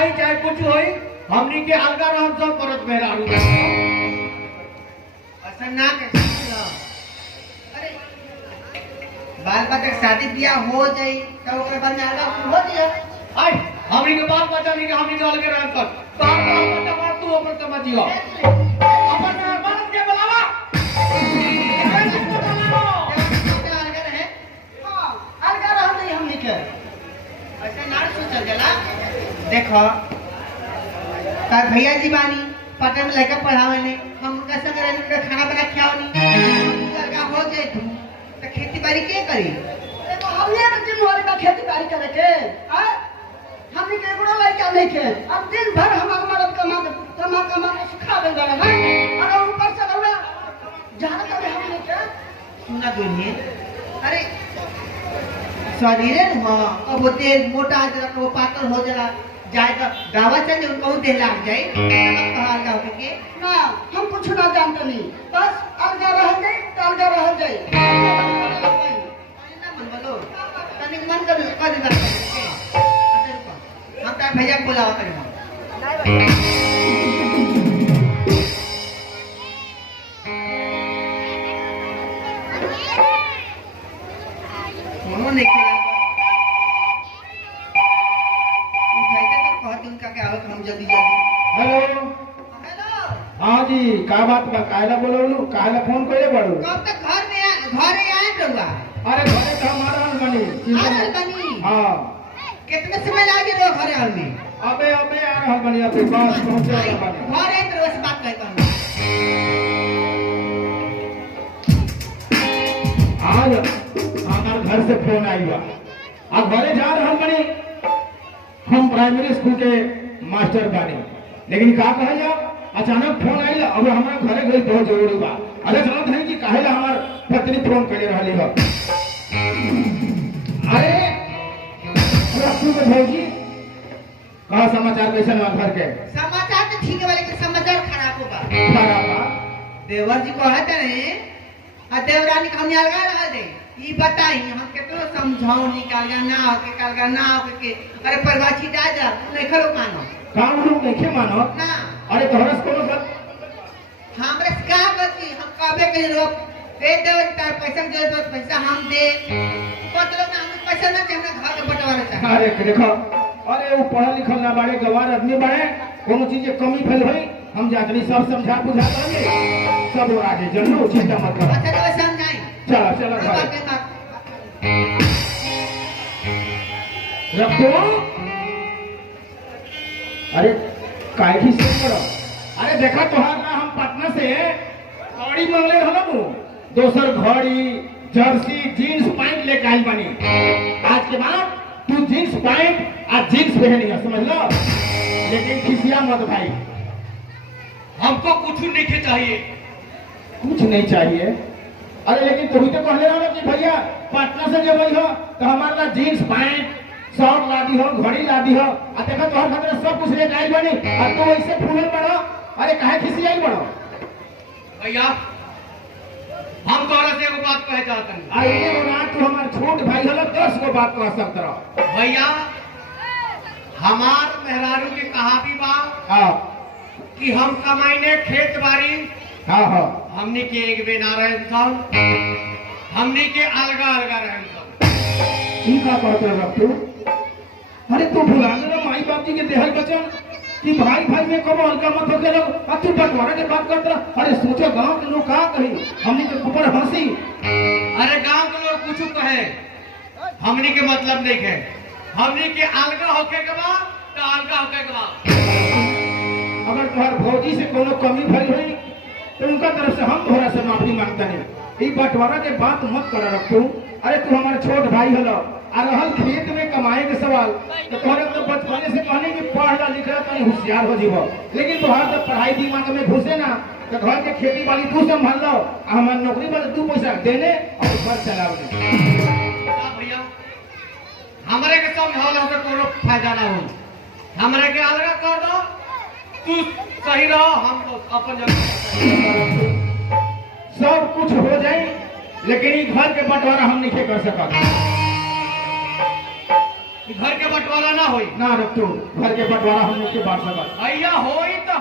लड़ाई चाहे कुछ होई हमनी के अलगा रहम सब परत मेहरारू ऐसा ना कर अरे बाल बच्चा शादी ब्याह हो जाई तो ओकरे बाद में अलगा हो दिया आई हमनी के बाल बच्चा नहीं के हमनी के अलगे रहम कर बाल बच्चा मार तू ऊपर समझियो अपन मर्द के बुलावा अलगा रह नहीं हमनी के ऐसा ना सोचल जाला देखो तार भैया जी बानी पटन में लेकर पढ़ावे ने हम उनका संग रहने का खाना बना खियावनी अलगा हो जाए तू तो खेती बाड़ी के करी देखो हमने तो जिम्मेवारी का खेती बाड़ी करे के हमने के एगो लड़का नहीं के अब दिन भर हम मर्द कमा के सुखा दे रहे हैं और ऊपर से रहुआ जाना तो हमने के सुना दुनिया अरे शरीर न अब तेल मोटा जरा को पातर हो जरा जाए तो गावा चल उनको दे लाग जाए कहां गाव के ना हम कुछ ना जानते नहीं बस अलगा रह जाए तो अलगा रह जाए ना मन बोलो तनिक मन कर देना हम तार भैया को बुलावा करे हम नहीं खेला उठाइते तो कहते उनका क्या हालत हम जल्दी हेलो हेलो हां जी का बात बा कायला बोलौलू कायला फोन कइले बड़ू कब तक घरे आए रहुआ अरे घरे तो हमारा हाल बनी आ बनी हां कितने समय लागे रो घरे आने अबे अबे आ रहल बनी अबे बस पहुंचे वाला बनी घरे तो बस बात कर करना आज हमार घर से फोन आई बा आ घरे जा रहल बनी हम प्राइमरी स्कूल के मास्टर बानी लेकिन का कहल जा अचानक फोन आइल अब हमरा घरे गई बहुत जरूरी बा अरे जानत नहीं कि काहेला हमार पत्नी फोन करे रहली हो अरे रखू के भौजी का समाचार कैसे ना घर के समाचार तो ठीक है वाले के समाचार खराब होगा खराब बा देवर जी कहत रहे आ देवरानी का हमने अलगा रहा दे ई बताई हम केतनो समझाओ निकाल गा ना हो के अरे परवाची जा नहीं खरो मानो काम लोग नहीं मानो ना अरे तोहरा से कोनो बात हमरे से का गलती हम कबे कहीं रोक दे देवर तार पैसा दे दो पैसा हम दे मतलब ना हम पैसा ना चाहिए घर के बंटवारा चाहिए अरे देखो अरे वो पढ़ा लिखल ना बाड़े गवार आदमी बाड़े कोनो चीज के कमी फैल होई हम जातनी सब समझा बुझा देंगे सब और आगे जल्लो चिंता मत करो अच्छा तो समझाई चला चला भाई रखो अरे काहे से करो अरे देखा तोहार ना हम पटना से गाड़ी मांगले रहलो दोसर घड़ी जर्सी जीन्स पैंट लेके आई बनी आज के बाद तू जीन्स पैंट और जीन्स पहनी है समझ लो लेकिन खिसिया मत भाई हमको कुछ नहीं चाहिए कुछ नहीं चाहिए अरे लेकिन तुम तो कहले रहो कि भैया पटना से जब आई हो तो हमारा जीन्स पैंट शर्ट लादी हो घड़ी लादी हो आ देखो तोहर खातिर सब कुछ लेके आई बनी और तू ऐसे फूलल पड़ो अरे काहे खिसियाई पड़ो भैया हम तोरा से एगो बात कहे चाहत हनी आइए ना तू हमार छोट भाई हलो 10 गो बात कह सकत रहो भैया हमार मेहरारू के कहा भी बा हां कि हम कमाईने खेत बाड़ी हां हां हमनी के एक बे ना रहे सब हमनी के अलगा अलगा रहे सब ई का कहत रह तू अरे तू भुला गए माई बाप जी के देहल बचन कि भाई भाई में कब अलगा मत हो के लोग अब तू बंटवारा के बात करत रह अरे सोचो गांव के लोग का कही हमनी के ऊपर हंसी अरे गांव के लोग कुछ कहे हमनी के मतलब नहीं है हमनी के अलगा होके के बा तो अलगा होके के बा अगर तुम्हार भौजी से कोनो कमी भई हुई तो उनका तरफ से हम तोहरा से माफी मांगता नहीं ई बंटवारा के बात मत कर रखू अरे तू हमारे छोट भाई हलो आ रहल खेत में कमाए के सवाल तो तोहरे तो बचपने से कहने कि पढ़ला लिखला तनी होशियार हो जीवो लेकिन तोहार तो पढ़ाई दिमाग में घुसे ना तो घर के खेती बाड़ी तू संभाल लो आ हमार नौकरी पर तू पैसा देने और घर चलावने भैया हमरे के समझावला से कोनो फायदा ना हो हमरे के अलगा कर दो तू सही रहो हम तो अपन जगह सब कुछ हो जाए लेकिन ई घर के बंटवारा हम नहीं कर सकत कि घर के बंटवारा ना होई ना रख तू घर के बंटवारा हम लोग के बांट सकत भैया होई तो